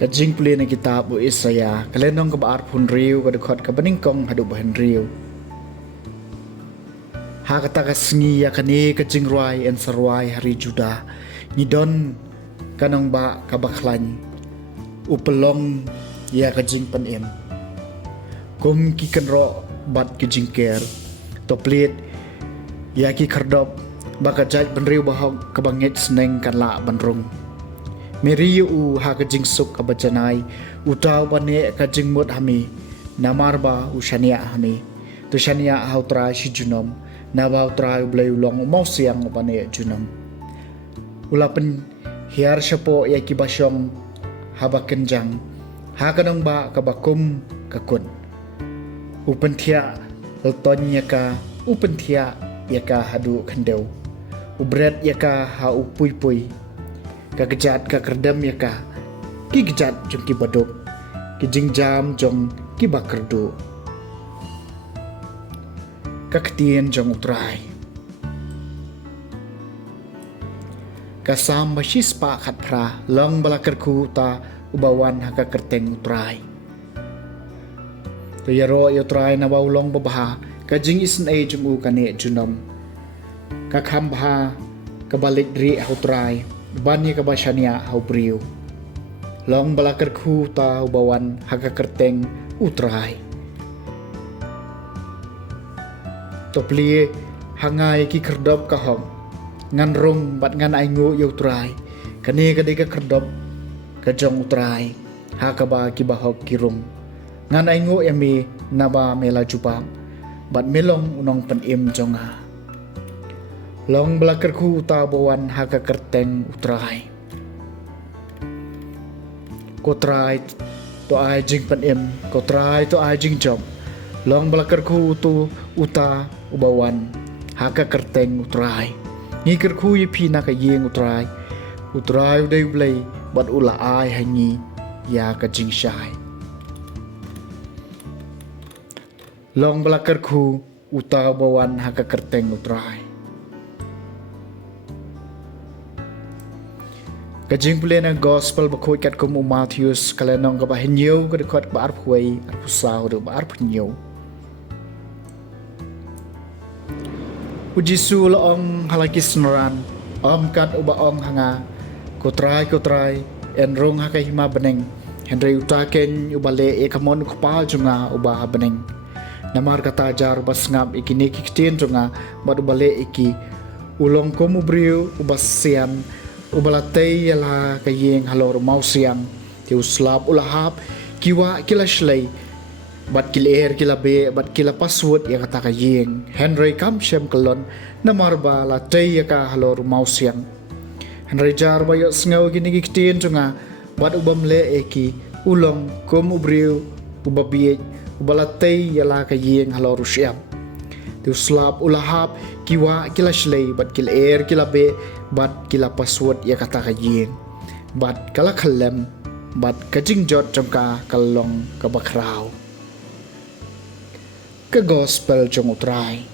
Kajing puli na kitab o Isaya, kalenong kabaar pun riu, kadukot kabaningkong hadu bahan riu. Hakata kasengi ya kani kajing ruai en sarwai hari Juda, nidon kanong ba kabaklan, upelong ya kajing panim. Kum kikanro bat kajing ker, toplit ya ki kardop, bakajaj banriu bahog kabangit seneng kanla banrung. Meriu u ha kajing suk abajanai utaw bane kajing mut hami namarba u shania hami tu shania hautra shi junom nabaw tra blay ulong mau siang bane junom ulapen hiar syapo ya kibasyong haba kenjang ha kanong ba kabakum kakun upentia ltonya ka upentia yaka hadu khandeu ubret yaka ha upui-pui kagejat kakerdam ya ka kigejat jong ki badok kijing jam jong ki bakerdo kaktien jong utrai kasam masis pa khat pra long balakerku ta ubawan haka kerteng utrai to yaro utrai na baulong babaha kajing isen ay jong u kane junom kakham bha kabalik ri utrai bani kabashania hau briu long balakar khu ta bawan haga kerteng utrai topli hangai ki kerdop kahong ngan rong bat ngan aingu yu utrai kani kade ka kerdop kajong utrai hakaba ki bahok kirung ngan aingu yami naba mela jupa bat melong unong penim jonga long belakar ku tabawan haka kerteng utrai kotrai to ajing panim kotrai to ajing job long belakar ku tu uta ubawan haka kerteng utrai ngikir ku yipi naka yeng utrai udai blay bat ula ai hangi ya kajing syai long belakar ku uta ubawan haka kerteng utrai kajing puli na gospel bakoi kat kumu Matthews kalenong kabahinyo kadukot baar puay at pusaw do baar punyo. Ujisu laong halakis noran kat ubaong hanga kotray enrong hakahima beneng Henry utaken ubale kamon kupal junga uba beneng namar kata jar basngap ikini kiktin junga bad ubale iki ulong komu briu ubasian ubalatay yala kayeng halor mausiang ti uslap ulahap kiwa kila shlay bat kiler kila be bat kila password ya kata kayeng Henry kamshem kalon namarba latay ya ka halor mausiang Henry jar bayo sngaw ginigiktin tunga bat ubamle eki ulong kum ubriu ubabiye ubalatay yala kayeng halor usyam ti uslap ulahap kiwa kila shlay bat kiler kila be bat kila password ya kata kajing bat kala kalem bat kajing jot jongka kalong kabakraw ke gospel jong utrai